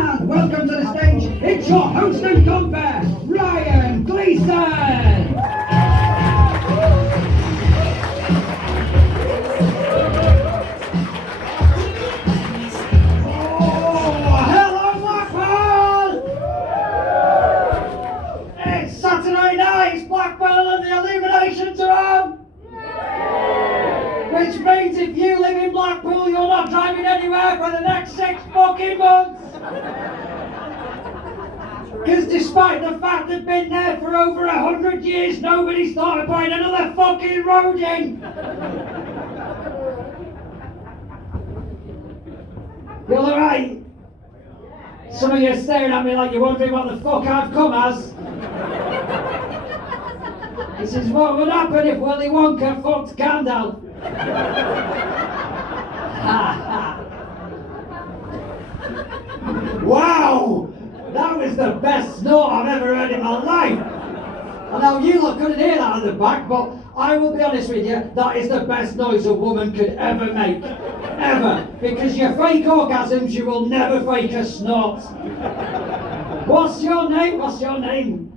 And welcome to the stage, it's your host and compere, Ryan Gleason! Oh, hello Blackpool! It's Saturday night, it's Blackpool and the Illuminations are on! Which means if you live in Blackpool, you're not driving anywhere for the next 6 fucking months! Because despite the fact they've been there for over 100 years, nobody's thought of putting another fucking road in! You alright? Some of you are staring at me like you're wondering what the fuck I've come as. This is what would happen if Willy Wonka fucked Gandalf. Wow! That was the best snort I've ever heard in my life! I know you lot couldn't hear that at the back, but I will be honest with you, that is the best noise a woman could ever make. Ever. Because you fake orgasms, you will never fake a snort. What's your name? What's your name?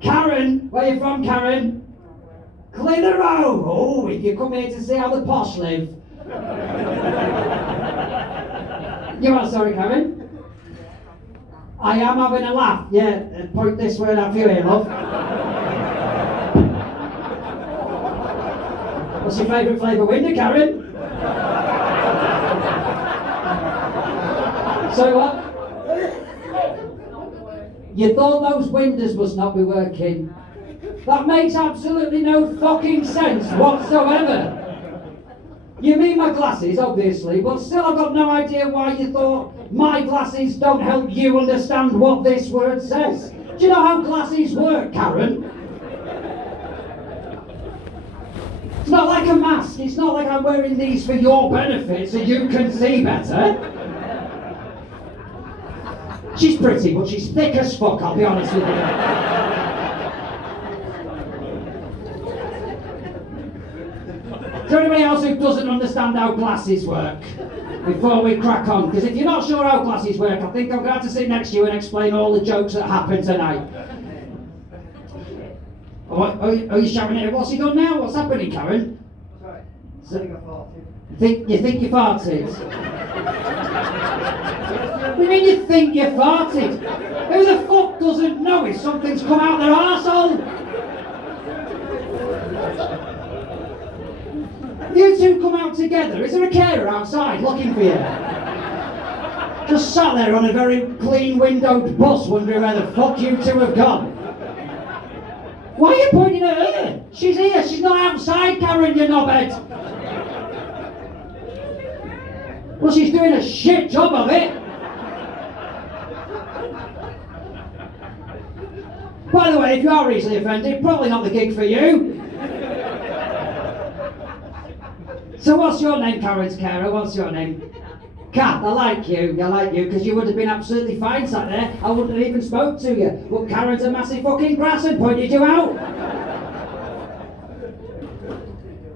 Karen? Where you from, Karen? Clitheroe! Oh, if you come here to see how the posh live. You are sorry, Karen? I am having a laugh. Yeah, point this word out for you here, love. What's your favourite flavour window, Karen? So what? You thought those windows must not be working. That makes absolutely no fucking sense whatsoever. You mean my glasses, obviously, but still I've got no idea why you thought my glasses don't help you understand what this word says. Do you know how glasses work, Karen? It's not like a mask, it's not like I'm wearing these for your benefit so you can see better. She's pretty, but she's thick as fuck, I'll be honest with you. Is there anybody else who doesn't understand how glasses work? Before we crack on, because if you're not sure how glasses work, I think I'm going to have to sit next to you and explain all the jokes that happened tonight. Are you shouting at him? What's he done now? What's happening, Karen? Sorry, So, I think I farted. you think you farted? What do you mean you think you farted? Who the fuck doesn't know if something's come out their arsehole? You two come out together. Is there a carer outside looking for you? Just sat there on a very clean windowed bus wondering where the fuck you two have gone. Why are you pointing at her? She's here. She's not outside, Karen, you knobhead. Well, she's doing a shit job of it. By the way, if you are easily offended, probably not the gig for you. So what's your name, Karen's carer? What's your name? Kat, I like you, because you would have been absolutely fine sat there. I wouldn't have even spoke to you. But Karen's a massive fucking grass and pointed you out.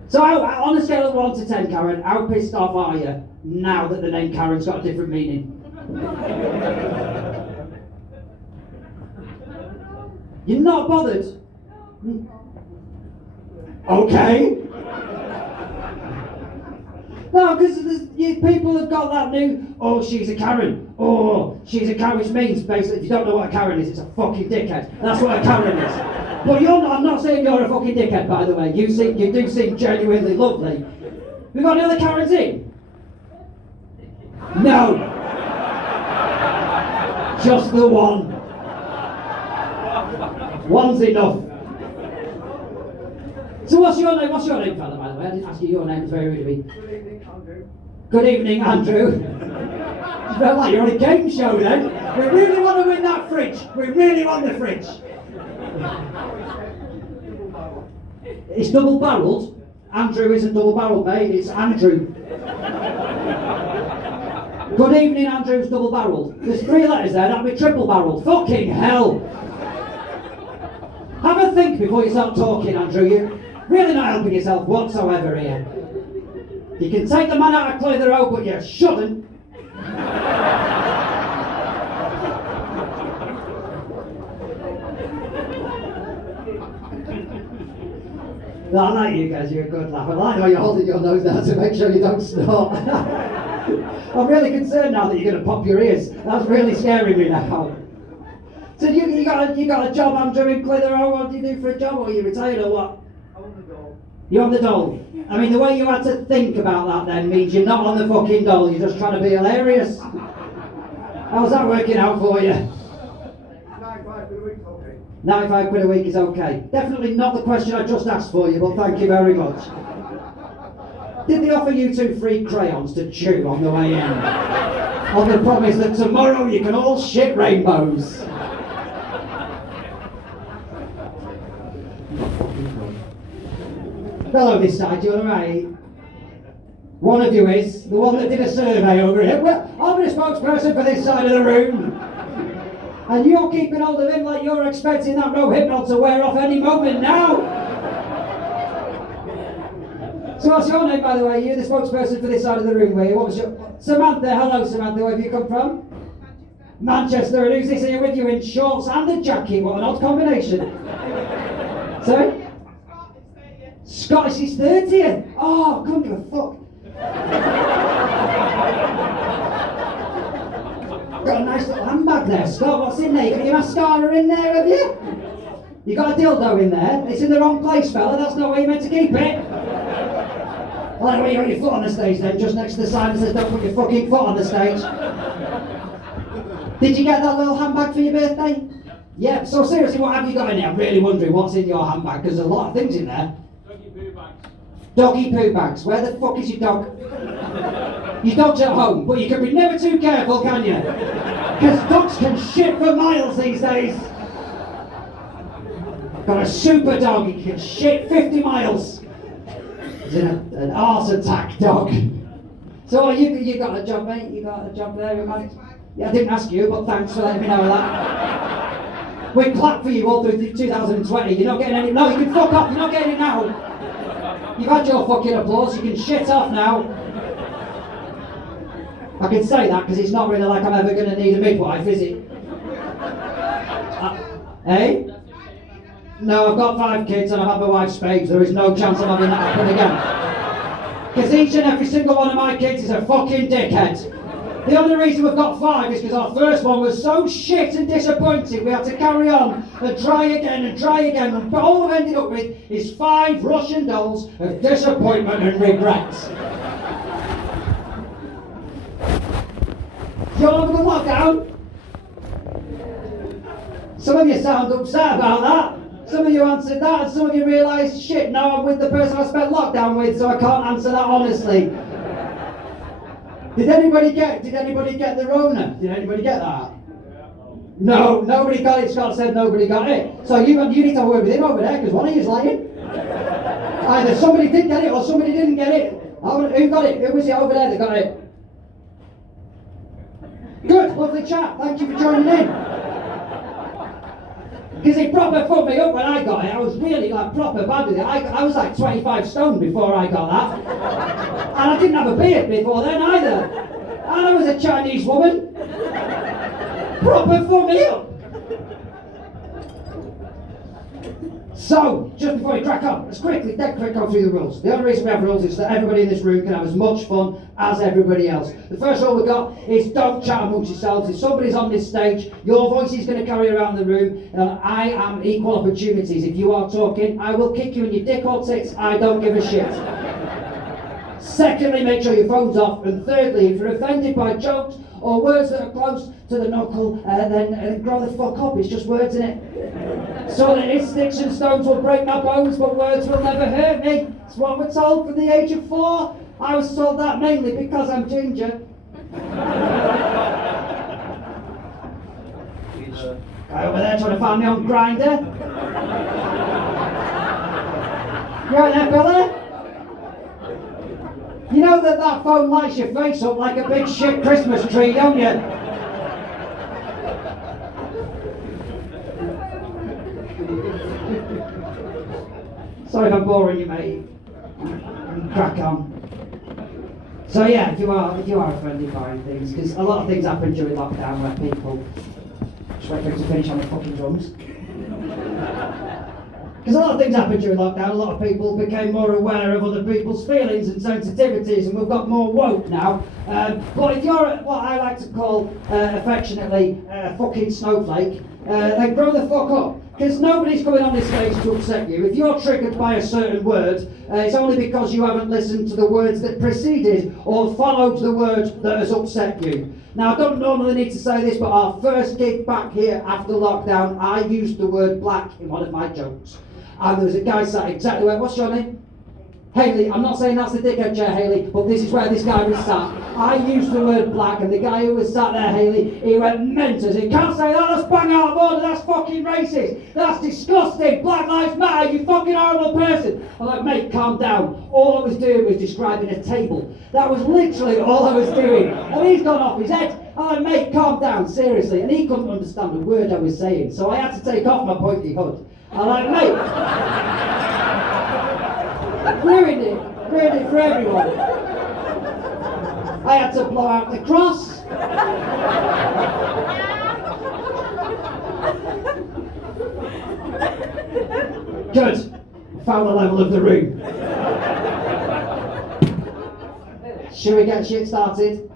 So on a scale of 1 to 10, Karen, how pissed off are you now that the name Karen's got a different meaning? You're not bothered? Okay. No, because people have got that new, oh, she's a Karen. Oh, she's a Karen, which means basically, if you don't know what a Karen is, it's a fucking dickhead. That's what a Karen is. But you're not, I'm not saying you're a fucking dickhead, by the way. You do seem genuinely lovely. We've got any other Karens in? No. Just the one. One's enough. So what's your name? What's your name, fella, by the way? I didn't ask you your name, it's very rude of me. Good evening, Andrew. Good evening, Andrew. You felt like you're on a game show then. We really want to win that fridge. We really want the fridge. It's double barreled. Andrew isn't double barreled, mate. It's Andrew. Good evening, Andrew's double barreled. There's 3 letters there. That'd be triple barreled. Fucking hell. Have a think before you start talking, Andrew. You're really not helping yourself whatsoever here. You can take the man out of Clitheroe, but you shouldn't. No, I like you guys, you're a good laugh. I like how you're holding your nose down to make sure you don't snort. I'm really concerned now that you're going to pop your ears. That's really scaring me now. So you got a job, Andrew, in Clitheroe. What do you do for a job? Or are you retired or what? I'm on the dole. You're on the dole. I mean, the way you had to think about that then means you're not on the fucking dole. You're just trying to be hilarious. How's that working out for you? 95 quid a week's okay. 95 quid a week is okay. Definitely not the question I just asked for you, but thank you very much. Did they offer you 2 free crayons to chew on the way in? On the promise that tomorrow you can all shit rainbows? Hello this side, you alright? One of you is, the one that did a survey over here. Well, I'm the spokesperson for this side of the room. And you're keeping hold of him like you're expecting that Rohypnol to wear off any moment now. So what's your name, by the way? You're the spokesperson for this side of the room, were you? What was your... Samantha, hello Samantha, where have you come from? Manchester. And who's this here with you in shorts and a jacket? What an odd combination. Sorry? Scottish is 30th. Oh, couldn't give a fuck. Got a nice little handbag there, Scott. What's in there? You got your mascara in there, have you? You got a dildo in there? It's in the wrong place, fella. That's not where you're meant to keep it. I like the way you got your foot on the stage then, just next to the sign that says don't put your fucking foot on the stage. Did you get that little handbag for your birthday? Yeah, so seriously, what have you got in there? I'm really wondering what's in your handbag, because there's a lot of things in there. Doggy poo bags. Doggy poo bags. Where the fuck is your dog? Your dog's at home, but you can be never too careful, can you? Because dogs can shit for miles these days. Got a super dog, he can shit 50 miles. He's an arse attack dog. So you got a job, mate? You got a job there, mate? Yeah, I didn't ask you, but thanks for letting me know that. We clap for you all through 2020. You're not getting any. No, you can fuck off. You're not getting it now. You've had your fucking applause. You can shit off now. I can say that because it's not really like I'm ever going to need a midwife, is it? Eh? No, I've got 5 kids and I've had my wife's spades. There is no chance I'm having that happen again. Because each and every single one of my kids is a fucking dickhead. The only reason we've got 5 is because our first one was so shit and disappointing we had to carry on and try again and try again, and all we've ended up with is 5 Russian dolls of disappointment and regret. You all over the lockdown? Some of you sound upset about that. Some of you answered that, and some of you realised, shit, now I'm with the person I spent lockdown with, so I can't answer that honestly. Did anybody get the Rona? Did anybody get that? No, nobody got it. Scott said nobody got it. So you need to have a word with him over there, because one of you's lying. Either somebody did get it or somebody didn't get it. Who got it? Who was it over there that got it? Good, lovely chat. Thank you for joining in. Because it proper fucked me up when I got it. I was really like proper bad with it. I was like 25 stone before I got that. And I didn't have a beard before then either. And I was a Chinese woman. Proper fucked me up. So, just before we crack on, let's dead quick go through the rules. The only reason we have rules is that everybody in this room can have as much fun as everybody else. The first rule we've got is don't chat amongst yourselves. If somebody's on this stage, your voice is going to carry around the room, and I am equal opportunities. If you are talking, I will kick you in your dick or tits. I don't give a shit. Secondly, make sure your phone's off. And thirdly, if you're offended by jokes or words that are close to the knuckle, then grow the fuck up. It's just words, innit? So that his sticks and stones will break my bones, but words will never hurt me. It's what we're told from the age of 4. I was told that mainly because I'm ginger. Guy over there trying to find me on Grindr. You right there, fella? You know that phone lights your face up like a big shit Christmas tree, don't you? Sorry if I'm boring you, mate. Crack on. So yeah, if you are offended by things, because a lot of things happen during lockdown where people just wait for it to finish on the fucking drums. Because a lot of things happened during lockdown. A lot of people became more aware of other people's feelings and sensitivities, and we've got more woke now. But if you're what I like to call affectionately a fucking snowflake, then grow the fuck up. Because nobody's coming on this stage to upset you. If you're triggered by a certain word, it's only because you haven't listened to the words that preceded or followed the word that has upset you. Now, I don't normally need to say this, but our first gig back here after lockdown, I used the word black in one of my jokes. And there was a guy sat exactly where, what's your name? Haley. I'm not saying that's the dickhead chair, Haley, but this is where this guy was sat. I used the word black, and the guy who was sat there, Haley, he went mental. He can't say that, that's bang out of order, that's fucking racist, that's disgusting, Black Lives Matter, you fucking horrible person. I'm like, mate, calm down. All I was doing was describing a table. That was literally all I was doing. And he's gone off his head. I'm like, mate, calm down, seriously. And he couldn't understand a word I was saying, so I had to take off my pointy hood. I'm like, mate, ruined it for everyone. I had to blow out the cross. Good. Found the level of the room. Should we get shit started?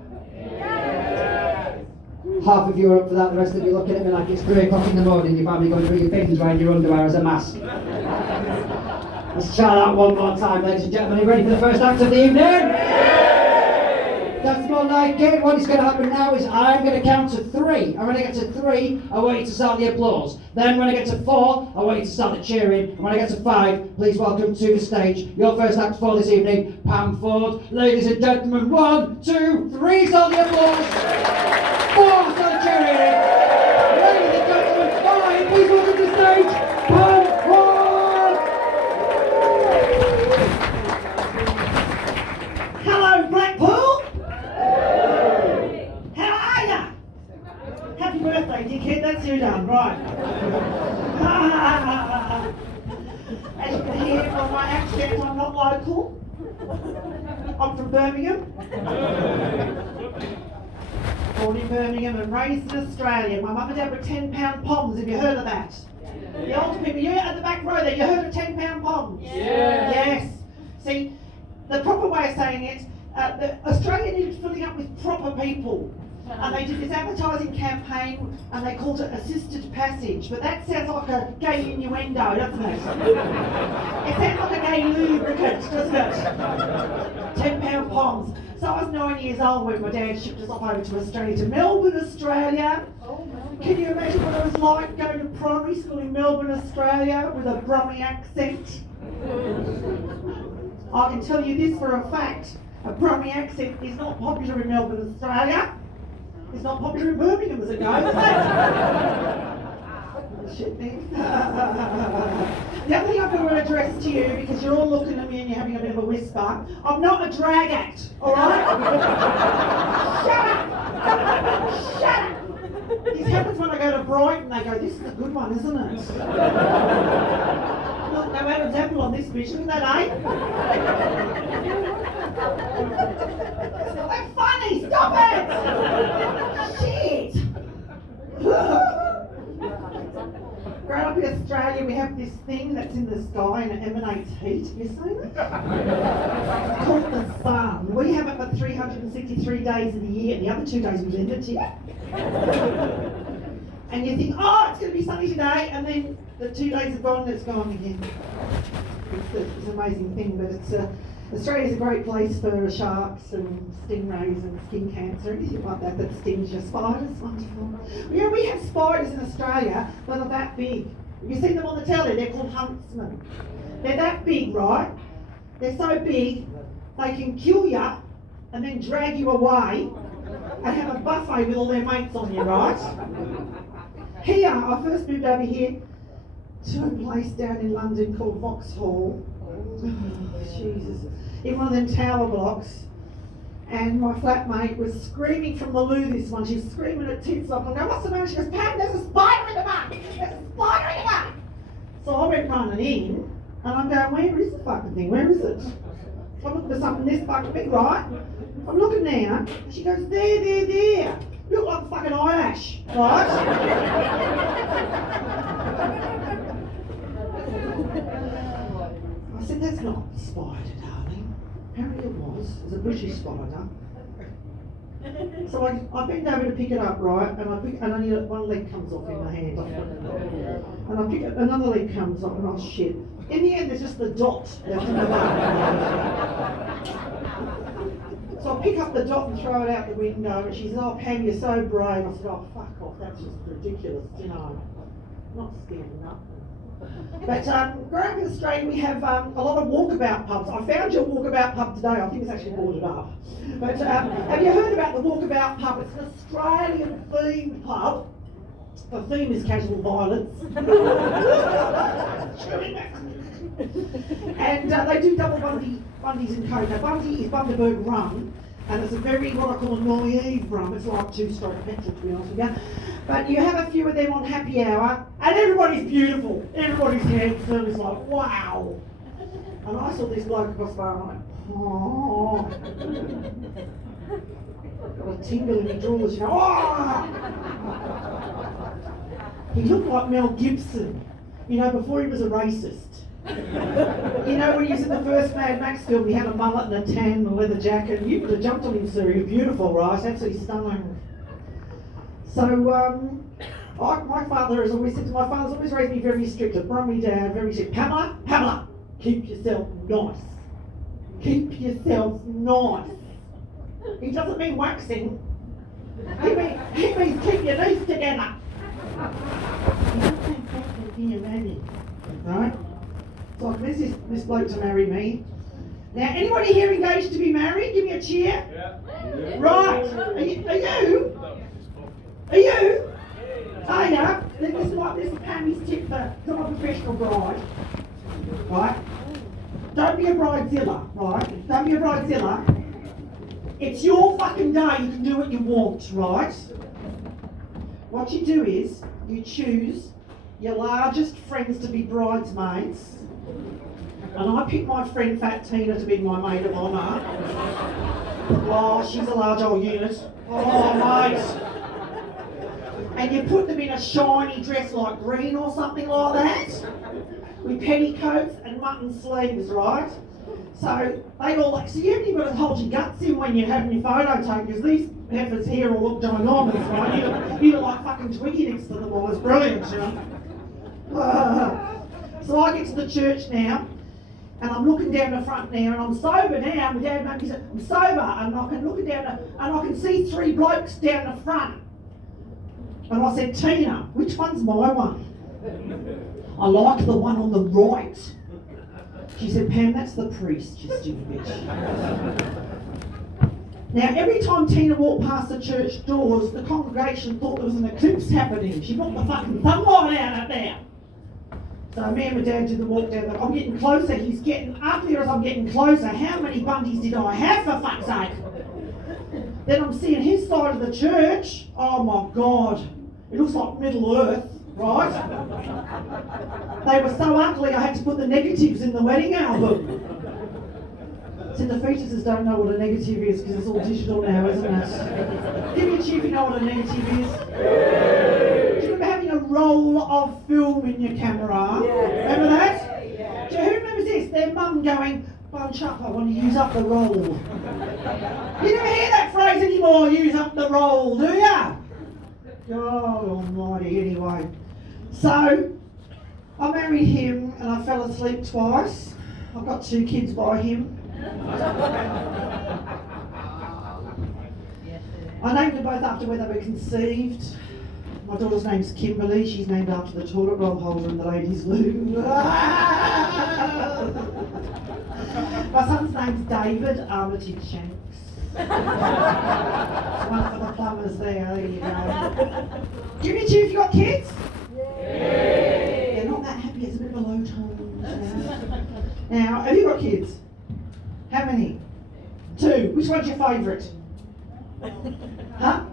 Half of you are up for that, the rest of you looking at me like it's 3 o'clock in the morning, your family going through your bins wearing your underwear as a mask. Let's try that one more time, ladies and gentlemen. Are you ready for the first act of the evening? That's more like it. What is going to happen now is I'm going to count to 3. And when I get to 3, I want you to start the applause. Then when I get to 4, I want you to start the cheering. And when I get to 5, please welcome to the stage your first act for this evening, Pam Ford. Ladies and gentlemen, 1, 2, 3, start the applause. 4, start the cheering. Ladies and gentlemen, 5, please welcome to the stage, Pam Ford. Hello, Blackpool! How are ya? Happy birthday, dickhead, that's you done, right. As you can hear from my accent, I'm not local. I'm from Birmingham. Born in Birmingham and raised in Australia. My mum and dad were 10-pound poms, have you heard of that? The older people, you at the back row there, you heard of 10-pound poms? Yeah. Yes. See, the proper way of saying it, Australia needed filling up with proper people. And they did this advertising campaign and they called it assisted passage. But that sounds like a gay innuendo, doesn't it? It sounds like a gay lubricant, doesn't it? 10-pound poms. So I was 9 years old when my dad shipped us off over to Australia, to Melbourne, Australia. Can you imagine what it was like going to primary school in Melbourne, Australia with a Brummie accent? I can tell you this for a fact, a Brummie accent is not popular in Melbourne, Australia. It's not popular in Birmingham as it goes, is it? Shit, man. The other thing I've got to address to you, because you're all looking at me and you're having a bit of a whisper, I'm not a drag act, alright? Shut up! Shut up! This happens when I go to Brighton, they go, this is a good one, isn't it? Look, no Adam's apple on this bitch, look at that, eh? It's not that funny, stop it! Shit! Growing up in Australia, we have this thing that's in the sky and it emanates heat. Have you seen it? It's called the sun. We have it for 363 days of the year, and the other 2 days we live it here. And you think, oh, it's going to be sunny today, and then the 2 days are gone and it's gone again. It's an amazing thing, but it's Australia's a great place for sharks and stingrays and skin cancer, anything like that that stings your spiders. Wonderful. Yeah, we have spiders in Australia that are that big. Have you seen them on the telly? They're called huntsmen. They're that big, right? They're so big, they can kill you and then drag you away and have a buffet with all their mates on you, right? Here, I first moved over here to a place down in London called Vauxhall. Oh, Jesus. In one of them tower blocks, and my flatmate was screaming from the loo this one. She was screaming her tits off. I go, what's the matter? She goes, Pam, there's a spider in the muck! There's a spider in the muck! So I went running in, and I'm going, where is the fucking thing? Where is it? So I'm looking for something this fucking big, right? I'm looking now. She goes, there. You look like a fucking eyelash, right? I said, that's not a spider, darling. Apparently it was. It was a British spider. So I bend over to pick it up, right, and only one leg comes off in my hand. And I pick it, another leg comes off, and oh shit. In the end, there's just the dot left in the bum. So I pick up the dot and throw it out the window, and she says, oh, Pam, you're so brave. I said, oh, fuck off, that's just ridiculous, you know. Not standing up. But growing up in Australia, we have a lot of walkabout pubs. I found your walkabout pub today. I think it's actually boarded up. But have you heard about the walkabout pub? It's an Australian themed pub. The theme is casual violence. And they do double Bundies in Coke. Now, Bundy is Bundaberg rum, and it's a very, what I call a naive rum. It's like 2-stroke petrol, to be honest with you. But you have a few of them on happy hour, and everybody's beautiful. Everybody's handsome. It's like, wow. And I saw this bloke across the bar, and I went, oh. Got a tingle in my drawers, you know. Oh! He looked like Mel Gibson, you know, before he was a racist. You know, when he was in the first Mad Max film, he had a mullet and a tan and a leather jacket, and you could have jumped on him, sir. He was beautiful, right? Absolutely stunning. So, my father has always said, my father's always raised me very strict. At Brummy Dad, very strict. Pamela, keep yourself nice. Keep yourself nice. He doesn't mean waxing. He means keep your knees together. Right? So I convinced this bloke to marry me. Now, anybody here engaged to be married? Give me a cheer. Yeah. Right. Are you? Are you? Oh yeah. This is Pammy's tip for I'm a professional bride. Right? Don't be a bridezilla, right? Don't be a bridezilla. It's your fucking day, you can do what you want, right? What you do is, you choose your largest friends to be bridesmaids, and I pick my friend Fat Tina to be my maid of honour. Oh, she's a large old unit. Oh, mate. And you put them in a shiny dress like green or something like that, with petticoats and mutton sleeves, right? So they all like, so you haven't even got to hold your guts in when you're having your photo taken, because these heifers here all look ginormous, right? You look like fucking Twiggy next to them all. It's brilliant, you know. So I get to the church now, and I'm looking down the front now, and I'm sober now. My dad made me say, I'm sober, and I can look down, and I can see 3 blokes down the front. And I said, Tina, which one's my one? I like the one on the right. She said, Pam, that's the priest, you stupid bitch. Now, every time Tina walked past the church doors, the congregation thought there was an eclipse happening. She brought the fucking sunlight out up there. So me and my dad did the walk down there. I'm getting closer. He's getting uglier as I'm getting closer. How many Bundies did I have, for fuck's sake? Then I'm seeing his side of the church. Oh my God. It looks like Middle Earth, right? They were so ugly I had to put the negatives in the wedding album. See, the fetuses don't know what a negative is because it's all digital now, isn't it? Give me a cheer if you know what a negative is. Do you remember having a roll of film in your camera? Yeah. Remember that? Yeah. Who remembers this? Their mum going, bunch up, I want to use up the roll. You never hear that phrase anymore, use up the roll, do ya? God almighty, anyway. So, I married him and I fell asleep twice. I've got 2 kids by him. I named them both after where they were conceived. My daughter's name's Kimberly. She's named after the toilet roll holder in the ladies' loo. My son's name's David Armitage Shanks. One for the plumbers there you go. Give me a cheer if you got kids. Yay. They're not that happy, it's a bit of a low tone. Now, have you got kids? How many? 2. Which one's your favourite? Huh?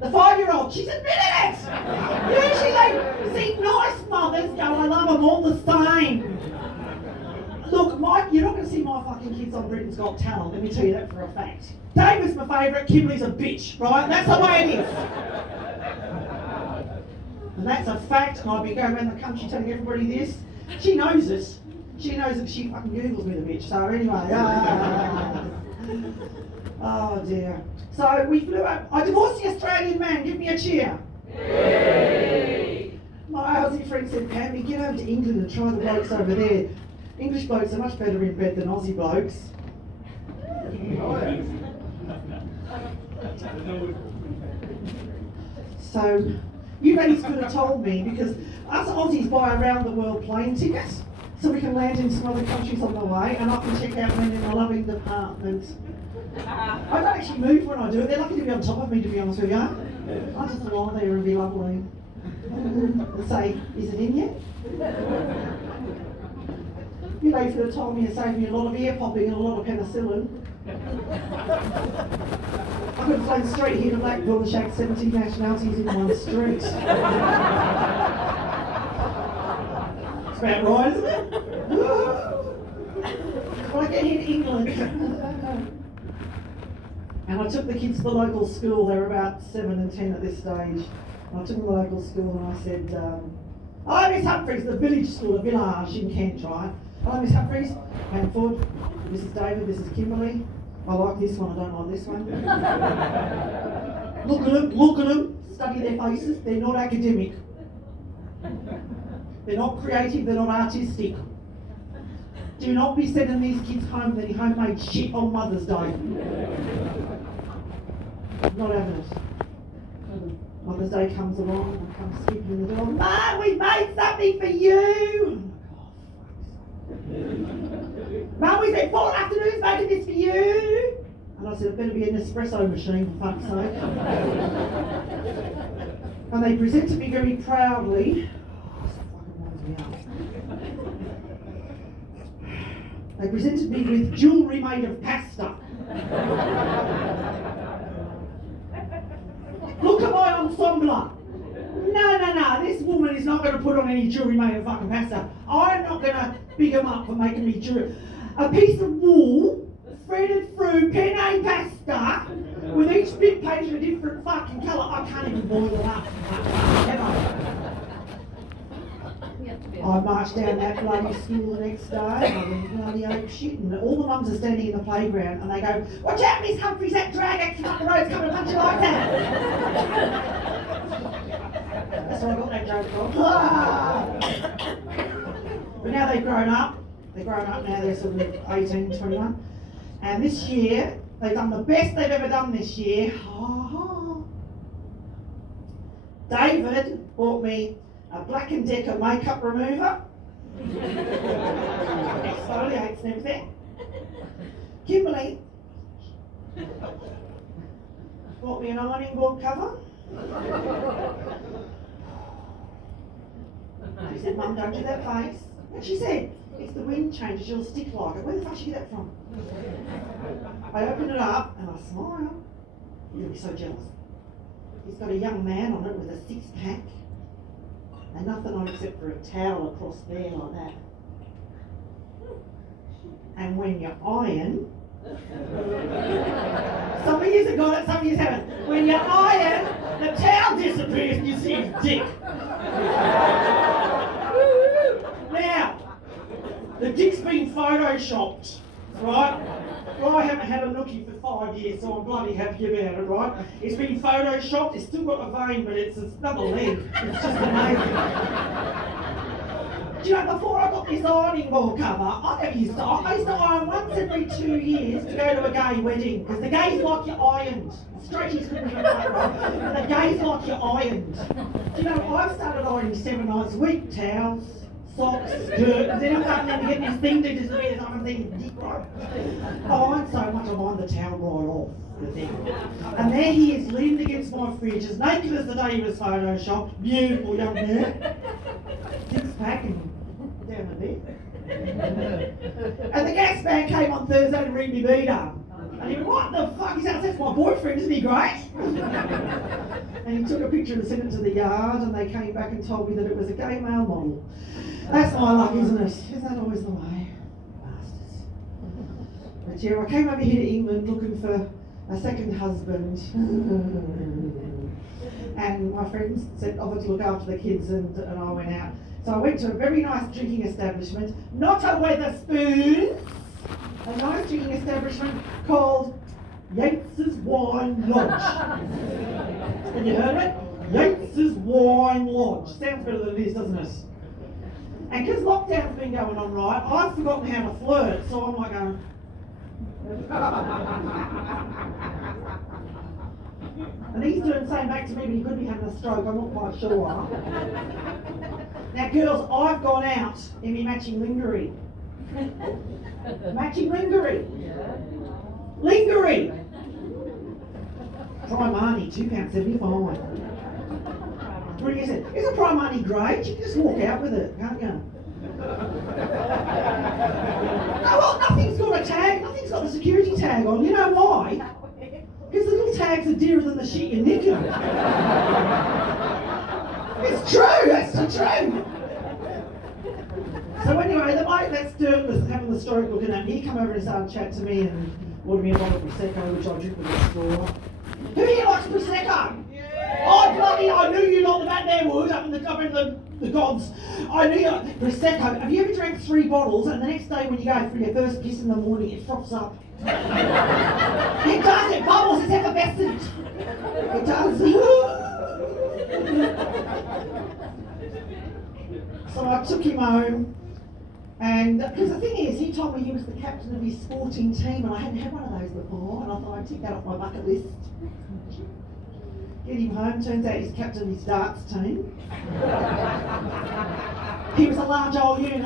The 5-year-old. She's admitted it! Usually they see nice mothers go, I love them all the same. Look, Mike, you're not going to see my fucking kids on Britain's Got Talent, let me tell you that for a fact. David's my favourite, Kimberly's a bitch, right? That's the way it is. And that's a fact, and I'll be going around the country telling everybody this. She knows it. She knows that she fucking Googles me, the bitch. So anyway, oh dear. So we flew up. I divorced the Australian man. Give me a cheer. Yay. My Aussie friend said, Pammy, get over to England and try the blokes over there. English blokes are much better in bed than Aussie blokes. So, you ladies could have told me, because us Aussies buy around the world plane tickets, so we can land in some other countries on the way, and I can check out men in the loving department. I don't actually move when I do it. They're lucky to be on top of me, to be honest with you. I just lie there and be lovely. And say, is it in yet? You ladies could have told me to save me a lot of ear popping and a lot of penicillin. I could have flown straight here to Blackpool and shagged 17 nationalities in one street. It's about right, isn't it? When I get here to England, and I took the kids to the local school, they were about 7 and 10 at this stage. And I took them to the local school and I said, "Hello, Miss Humphreys," the village school, a village in Kent, right? "Hello, Miss Humphreys, Hanford, this is David, this is Kimberly. I like this one, I don't like this one." Look at them, study their faces, they're not academic. They're not creative, they're not artistic. Do not be sending these kids home with any homemade shit on Mother's Day. Not having it. Mother's Day comes along and comes sweeping in the door. "Mum, we made something for you!" "Mum, we spent 4 afternoons making this for you!" And I said, "It better be an espresso machine, for fuck's sake." And they presented me very proudly. They presented me with jewellery made of pasta. Look at my ensemble. No, this woman is not going to put on any jewellery made of fucking pasta. I'm not going to big them up for making me jewellery. A piece of wool threaded through penne pasta with each bit painted a different fucking colour. I can't even boil it up. I marched down that bloody school the next day, and I went bloody ape shit, and all the mums are standing in the playground, and they go, "Watch out, Miss Humphreys, that drag acting up the road's coming to punch you like that." That's where I got that joke from. But now they've grown up. They're grown up now, they're sort of 18, 21. And this year, they've done the best they've ever done this year. David bought me a Black & Decker makeup remover. Exfoliates and everything. Kimberly bought me an ironing board cover. She said, "Mum, don't do that face." And she said, "If the wind changes, you'll stick like it." Where the fuck did she get that from? I opened it up and I smiled. You're going to be so jealous. It's got a young man on it with a 6-pack. And nothing on except for a towel across there like that. And when you iron, some of you have got it, some of you haven't. When you iron, the towel disappears and you see his dick. Now, the dick's been photoshopped, right? Well, I haven't had a nookie for 5 years, so I'm bloody happy about it, right? It's been photoshopped, it's still got a vein, but it's another leg. It's just amazing. Do you know, before I got this ironing board cover, I used to iron once every 2 years to go to a gay wedding, because the gays like you ironed. Straighties couldn't do that, right? The gays like you ironed. Do you know, I've started ironing 7 nights a week, towels, socks, skirts, then I'm starting to get this thing to disappear, so I'm thinking, dick, right? I iron so much, I iron the towel right off the thing. And there he is, leaning against my fridge, as naked as the day he was photoshopped, beautiful young man, 6-pack and down the bed. And the gas man came on Thursday to ring me meter. And he went, "What the fuck is that?" That's my boyfriend, isn't he great? And he took a picture and sent it to the yard, and they came back and told me that it was a gay male model. That's my luck, isn't it? Is that always the way? Bastards. But yeah, I came over here to England looking for a second husband. And my friends said, offered to look after the kids, and I went out. So I went to a very nice drinking establishment, not a Wetherspoons, a nice drinking establishment called Yates's Wine Lodge. Have you heard of it? Yates's Wine Lodge. Sounds better than it is, doesn't it? And because lockdown's been going on right, I've forgotten how to flirt, so I'm like going... And he's doing the same back to me, but he could be having a stroke, I'm not quite sure. Now girls, I've gone out in my matching lingerie. Matching lingerie. Lingerie. Primani, £2.75. What is it? It's a Primani great. You can just walk out with it, can't you? No, well, nothing's got a tag. Nothing's got the security tag on. You know why? Because the little tags are dearer than the shit you're nicking. It's true. That's the truth. So anyway, the bloke that's doing was having the stroke looking at me. He come over and started chatting to me and ordered me a bottle of Prosecco, which I drink with a straw. Who here likes Prosecco? Oh bloody! I knew you lot about there would up in the gods. I knew you. Prosecco. Have you ever drank 3 bottles and the next day when you go for your first piss in the morning, it froths up? It does. It bubbles. It's effervescent. It does. So I took him home, and because the thing is, he told me he was the captain of his sporting team, and I hadn't had one of those before, and I thought I'd tick that off my bucket list. Get him home, turns out he's captain of his darts team. He was a large old unit,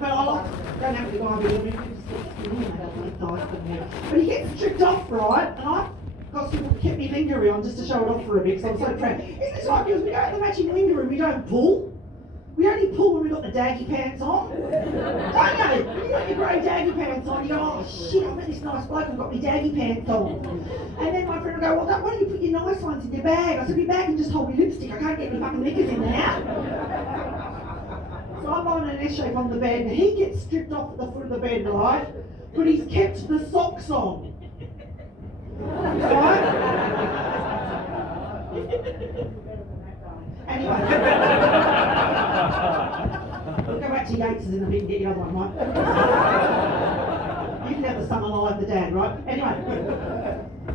but I don't have to go on with him, but he gets stripped off, right, and I kept me lingerie on just to show it off for a bit, so I'm so proud. Isn't this like yours? We go to the matching lingerie, we don't pull. We only pull when we've got the daggy pants on. Don't you? When you've got your grey daggy pants on, you go, oh shit, I met this nice bloke and got my daggy pants on. And then my friend will go, well, why don't you put your nice ones in your bag? I said, my bag can just hold my lipstick. I can't get any fucking knickers in there. So I'm on an S-shape on the bed, and he gets stripped off at the foot of the bed, right? But he's kept the socks on. Right? Anyway. We'll go back to Yates's in a bit and get the other one, right? You can have the son alive, the dad, right? Anyway.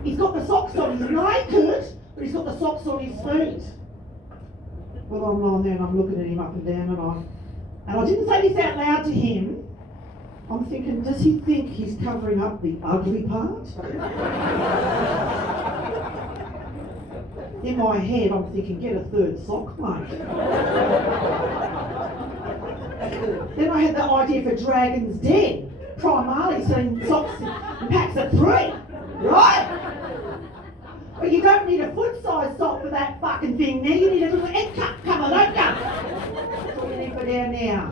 He's got the socks on. He's naked, but he's got the socks on his feet. Well, I'm lying there and I'm looking at him up and down and I didn't say this out loud to him. I'm thinking, does he think he's covering up the ugly part? In my head, I'm thinking, get a 3rd sock, mate. Then I had the idea for Dragon's Den. Primarily selling socks in packs of 3, right? But you don't need a foot-size sock for that fucking thing there. You need a little egg cup cover, don't you? That's what we need for down now.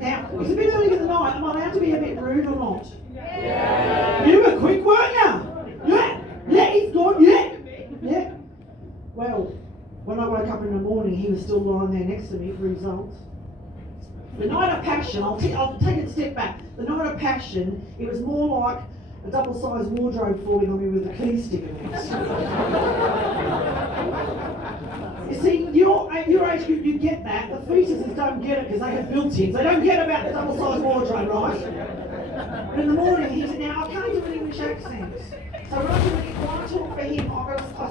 Now, it's a bit early in the night. Am I allowed to be a bit rude or not? Yeah. You were quick, weren't you? Yeah. Yeah, he's gone. Yeah. Yeah. Well, when I woke up in the morning, he was still lying there next to me for results. The night of passion, I'll take a step back. The night of passion, it was more like a double-sized wardrobe falling on me with a key stick in it. You see, your age group, you get that. The fetuses don't get it because they have built-ins. They don't get about the double-sized wardrobe, right? But in the morning, he said, now I can't do an English accent. So when I talk for him, I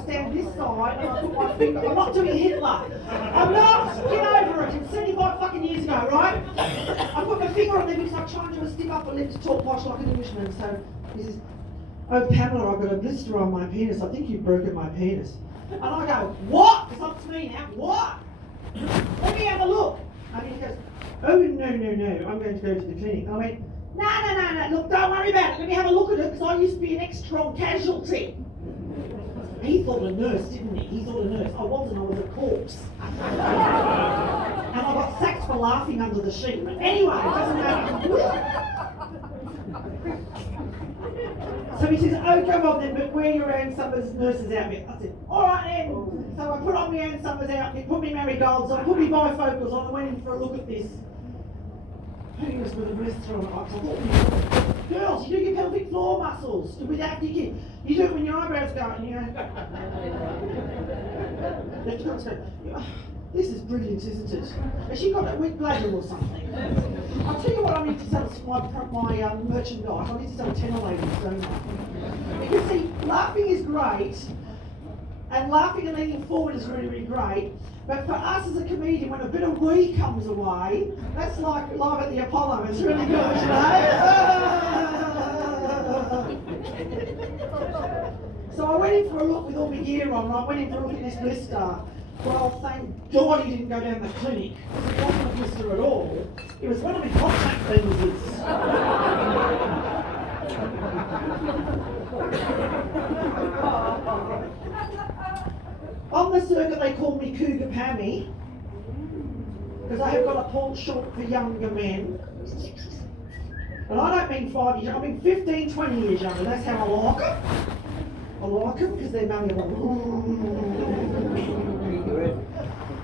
stand this side and I put my finger. I'm not doing Hitler. I'm not. Get over it. It's 75 fucking years ago, right? I put my finger on there because I'm trying to stick up a lip to talk posh like an Englishman. So he says, oh Pamela, I've got a blister on my penis. I think you've broken my penis. And I go, what? It's up to me now. What? Let me have a look. And he goes, oh no. I'm going to go to the clinic. And I went, no. Look, don't worry about it. Let me have a look at it because I used to be an extra casualty. He thought a nurse, didn't he? He thought a nurse. I wasn't. I was a corpse. And I got sacked for laughing under the sheet. But anyway, it doesn't matter. So he says, oh, come on then, but wear your Ann Summers nurse's outfit. I said, all right then. So I put on my Ann Summers outfit, put my marigolds on, put my bifocals on, and went in for a look at this. Penis with a blister on it. I thought, girls, you do your pelvic floor muscles without digging. You do it when your eyebrows go and you go. This is brilliant, isn't it? Has she got a weak bladder or something? I'll tell you what I need to sell my merchandise. I need to sell tenor ladies, don't I? Because see, laughing is great, and laughing and leaning forward is really, really great. But for us as a comedian, when a bit of wee comes away, that's like Live at the Apollo. It's really good, you know? So I went in for a look with all my gear on, and I went in for a look at this blister. Well, thank God he didn't go down the clinic. It wasn't a blister at all. It was one of my contact lenses. On the circuit they call me Cougar Pammy, because I have got a penchant for younger men. And I don't mean 5 years, I mean 15, 20 years younger. That's how I like them. I like them because they're malleable.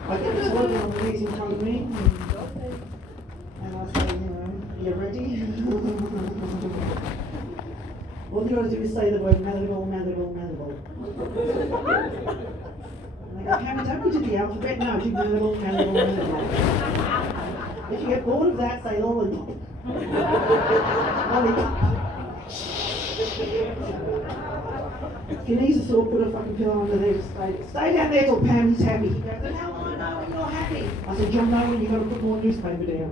I get to work on the knees in front of me, and I say, you know, are you ready? All you got to do is say the word malleable, malleable, malleable. And they go, Pammy, don't we do the alphabet? No, do malleable, malleable, malleable. If you get bored of that, say lollipop. Lollipop. If your knees are sore, put a fucking pillow under there to stay down there till Pammy's happy. He goes, how will I know when you're happy? I said, you'll know when you've got to put more newspaper down.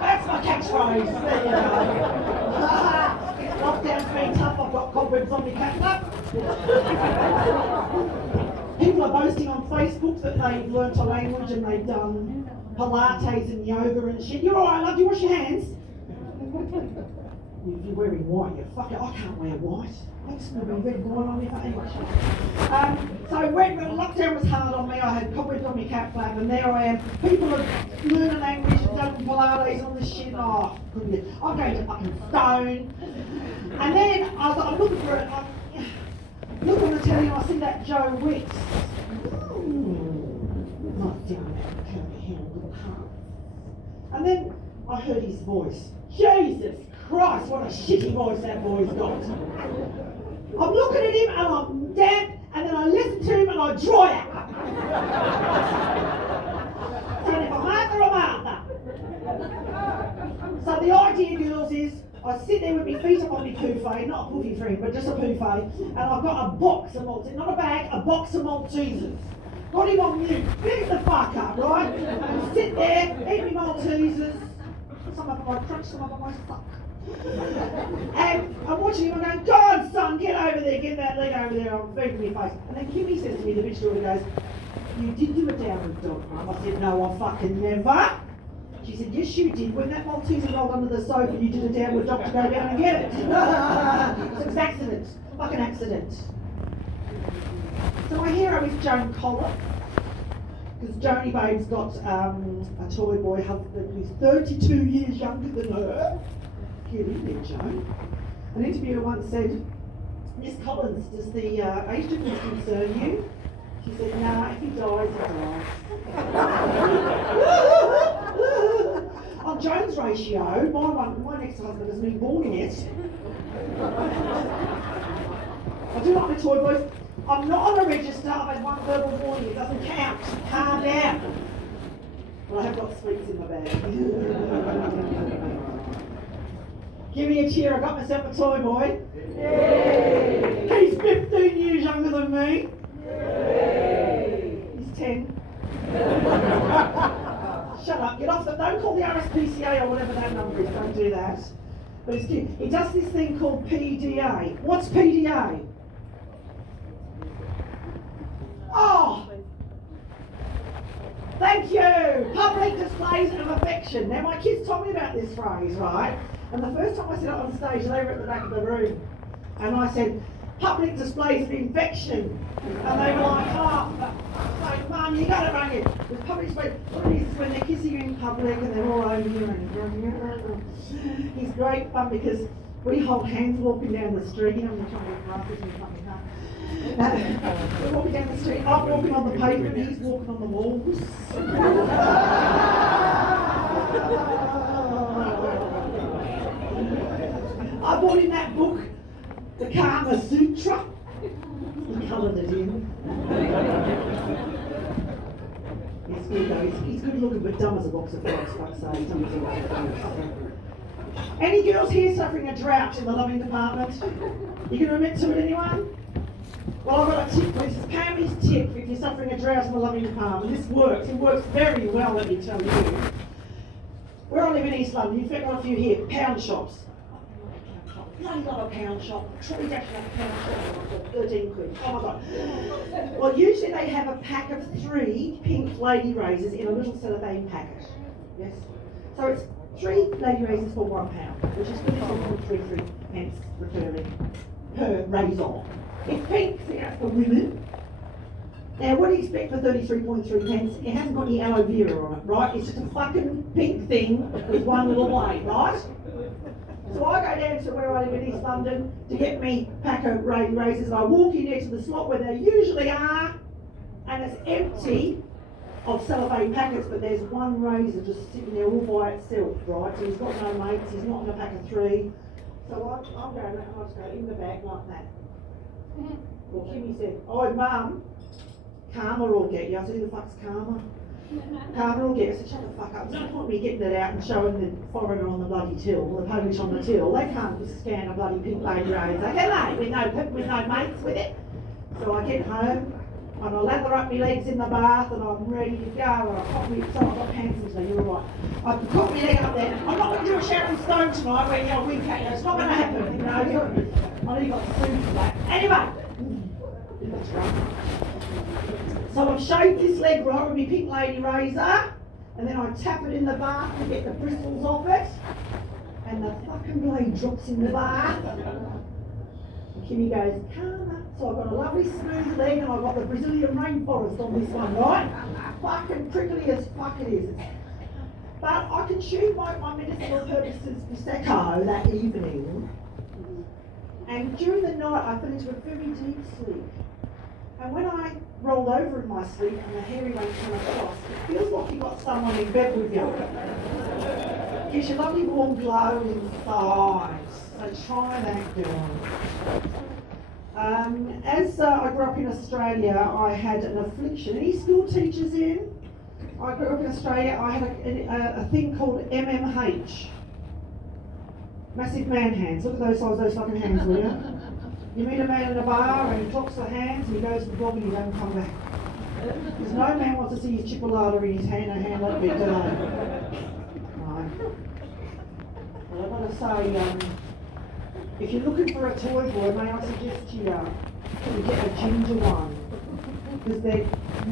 That's my catchphrase. There you go. Lockdown's been tough. I've got cobwebs on my catnap. People are boasting on Facebook that they've learnt a language and they've done Pilates and yoga and shit. You're alright, love. Do you wash your hands? If you're wearing white, you fuck it. I can't wear white. I just want to be red wine on me. Anyway, so when lockdown was hard on me, I had cobwebs on my cat flap, and there I am. People have learned a language and done Pilates on this shit. Oh, couldn't get. I'm going to fucking Stone. And then I was like, I'm looking for it. Look on the telly and I see that Joe Wicks. Not down there, curly hair, little heart. And then I heard his voice. Jesus Christ, what a shitty voice that boy's got. I'm looking at him and I'm damp, and then I listen to him and I dry out. So if I'm Arthur, I'm Arthur. So the idea, girls, is I sit there with my feet up on my buffet, not a puffy friend, but just a buffet, and I've got a box of Maltesers, not a bag, a box of Maltesers. Got him on mute, pick the fuck up, right? And sit there, eat my Maltesers. Some of them I crunch, some of them I suck. And I'm watching him and going, God, son, get over there, get that leg over there, I'm feeding my face. And then Kimmy says to me, the bitch daughter goes, you did do a downward dog, Mum. I said, no, I fucking never. She said, yes, you did. When that Malteser rolled under the sofa, you did a downward dog to go down and get it. So it was an accident, like an accident. So my hero is Joan Collett, because Joni Babe's got a toy boy husband who's 32 years younger than her. Get in there, Joan. An interviewer once said, Miss Collins, does the age difference concern you? She said, nah, if he dies, he dies. On Joan's ratio, my next husband hasn't been born yet. I do like my toy boys. I'm not on a register, I've had one verbal warning, it doesn't count. Calm down. But I have got sweets in my bag. Give me a cheer, I got myself a toy boy. Yay. He's 15 years younger than me. Yay. He's 10. Shut up, get off the, don't call the RSPCA or whatever that number is, don't do that. But it's cute. He does this thing called PDA. What's PDA? Oh! Thank you! Public displays of affection. Now my kids told me about this phrase, right? And the first time I stood up on stage, they were at the back of the room. And I said, public displays of infection. And they were like, oh, like, Mum, you got it right here. With public displays, what it is when they're kissing you in public and they're all over you and it's great fun because we hold hands walking down the street. You know, we're trying to get glasses in front of the car. We're walking down the street, I'm walking on the pavement, he's walking on the walls. I bought him that book, the Kama Sutra. He coloured it in. good though. He's good looking, but dumb as a box of frogs, fuck's sake. Dumb as a box of frogs. Any girls here suffering a drought in the loving department? You can admit to it, anyone? Well, I've got a tip. This is Pammy's tip if you're suffering a drought in the loving department. This works. It works very well, let me tell you. Where I live in East London, you've got a few here, pound shops. Bloody got a pound shop. Troy Jackson had a pound shop for 13 quid. Oh my god. Well, usually they have a pack of 3 pink lady razors in a little cellophane packet. Yes? So it's 3 lady razors for £1, which is 34.33 pence returning per razor. It's pink, so that's for women. Now, what do you expect for 33.3 pence? It hasn't got any aloe vera on it, right? It's just a fucking pink thing with one little blade, right? So I go down to where I live in East London to get me pack of razors, and I walk in there to the slot where they usually are, and it's empty of cellophane packets, but there's one razor just sitting there all by itself, right? So he's got no mates, he's not in a pack of 3. So I'm going, and I just go in the bag like that. Well, Kimmy said, "Oh, Mum, Karma will get you." I said, "Who the fuck's Karma?" Karma will get you. I said, "Shut the fuck up. There's no point me getting it out and showing the foreigner on the bloody till, the Polish on the till. They can't scan a bloody pink lady razor, can they? With no mates with it." So I get home, and I lather up my legs in the bath, and I'm ready to go. And I pop me, so I've got pants in today, you're right. I put my leg up there. I'm not going to do a Sharon Stone tonight where you're wink at you. It's not going to happen, you know. I only got sued for that. Anyway. So I've shaved this leg right with my pink lady razor, and then I tap it in the bath to get the bristles off it, and the fucking blade drops in the bath. And Kimmy goes, "Karma." So I've got a lovely smooth leg, and I've got the Brazilian rainforest on this one, right? Fucking prickly as fuck it is. But I consumed my medicinal purposes Prosecco that evening, and during the night I fell into a very deep sleep. And when I rolled over in my sleep and the hairy rain came across, it feels like you've got someone in bed with you. Gives you a lovely warm glow inside. So try that, girl. As I grew up in Australia, I had an affliction. Any school teachers in? I grew up in Australia, I had a thing called MMH. Massive man hands. Look at those fucking hands, will you? You meet a man in a bar and he drops the hands and he goes to the dog and he don't come back. Because no man wants to see his chipolata in his hand, a hand like big, do they? No. Well, I've got to say, if you're looking for a toy boy, may I suggest you get a ginger one. Because they're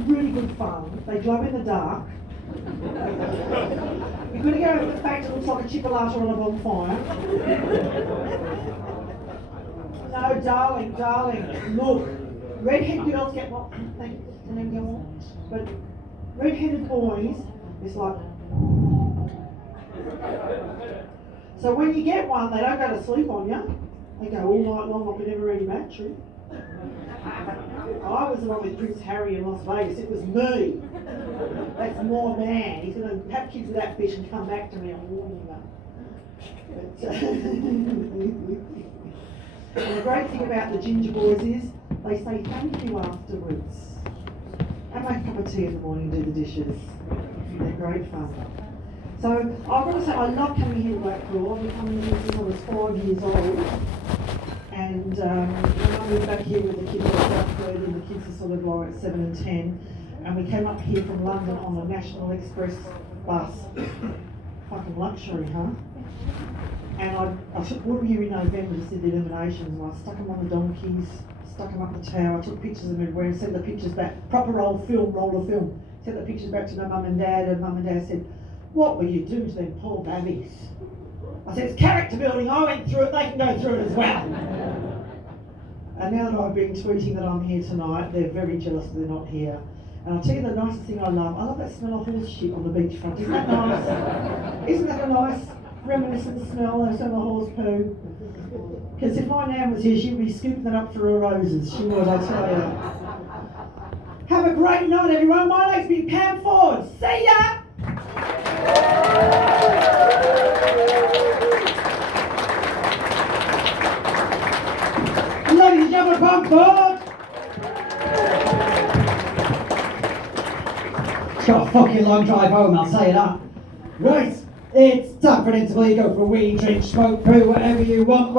really good fun. They glow in the dark. You're going to go with the fact it looks like a chipolata on a bonfire. No, darling, look, redhead girls get what they want, but redheaded boys, it's like. So when you get one, they don't go to sleep on you. They go all night long like an ever-ready battery. I was the one with Prince Harry in Las Vegas. It was me. That's more man. He's going to have kids with that bitch and come back to me. I'm warning you. But, and the great thing about the ginger boys is they say thank you afterwards. And make a cup of tea in the morning and do the dishes. They're great fun. So I've got to say I love coming here to Blackpool. I've been coming here since I was 5 years old. And when I moved back here with the kids at Southford, and the kids are sort of like 7 and 10, and we came up here from London on the National Express bus. Fucking luxury, huh? And I took water here in November to see the illuminations, and I stuck them on the donkeys, stuck them up the tower, took pictures of them everywhere, and sent the pictures back. Proper old film, roll of film. Sent the pictures back to my mum and dad, and mum and dad said, "What were you doing to them poor babbies?" I said, "It's character building. I went through it. They can go through it as well." And now that I've been tweeting that I'm here tonight, they're very jealous that they're not here. And I'll tell you the nicest thing I love that smell of horse shit on the beachfront. Isn't that nice? Isn't that a nice reminiscent smell, the smell of horse poo? Because if my nan was here, she'd be scooping it up for her roses. She would, I tell you. Have a great night, everyone. My name's been Pam Ford. See ya! Ladies and gentlemen, Pam Ford! got a fucking long drive home, I'll tell you that. Right, it's time for an interval. You go for a wee, drink, smoke, poo, whatever you want.